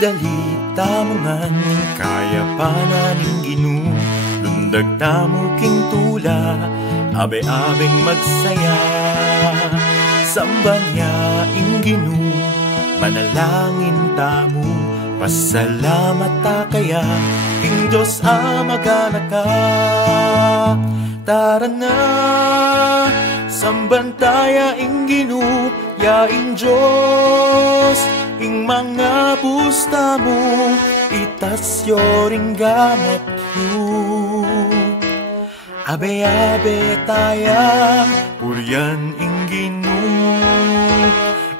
Idalita mo ngan kaya pananing Ginoo, lundag tamo king tula, abe-abeng magsaya. Samba niya ing Ginoo, manalangin tamo, pasalamat ta kaya, ing Diyos amagana ka. Tara na, sambantaya ing Ginoo, ya ing Diyos, ing mga busta mo, itasyo ring gamat mo. Abe-abe taya, puryan ing Ginoo,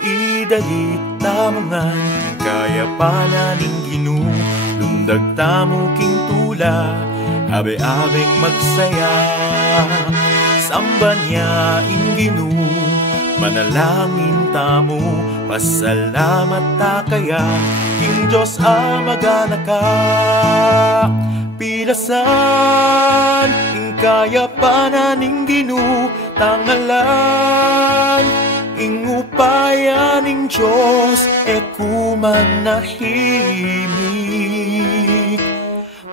idalita mo ngan kaya pananing Ginoo, lundag tamo king tula, abe-abeng magsaya. Samba niya ing Ginoo, manalangin tamo, pasalamat ta kaya, ing Diyos amagana ka. Pilasan ing kaya pananing Ginoo, tangalan ing upaya ning Diyos, e kumanahimik.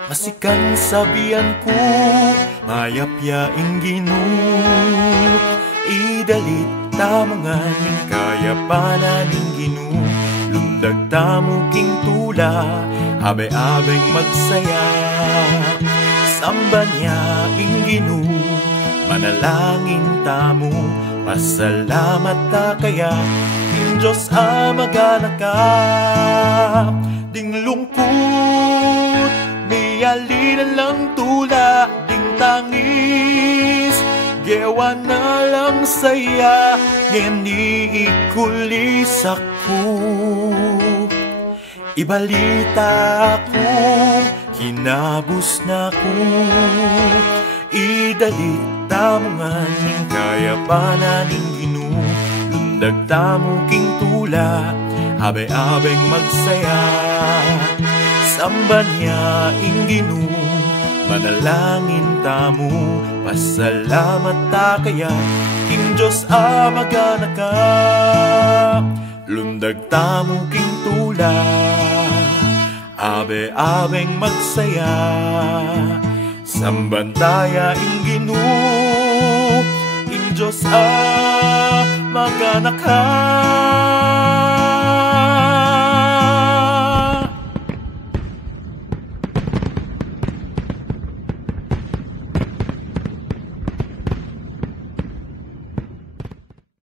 Masikan sabihan ko, mayapya ing Ginoo, idalit tamo ngan kaya pananing Ginoo, lundag tamo king tula, abe-abeng magsaya. Samba niya ing Ginoo, manalangin tamo, pasalamat ta kaya, ing Diyos amagana ka. Ding lungkot, may alinan lang tula, ding tangis, gewa na lang saya, ngeni ikulis ako. Ibalita ako, hinabos na ko, idalita mo ngan kaya pananing Ginoo, lundag tamo king tula, abe-abeng magsaya. Samba niya ing Ginoo, manalangin tamo, pasalamat ta kaya, ing Diyos amagana ka. Lundag tamo king tula, abe-abeng magsaya. Sambantaya ing Ginoo, ing Diyos amagana ka.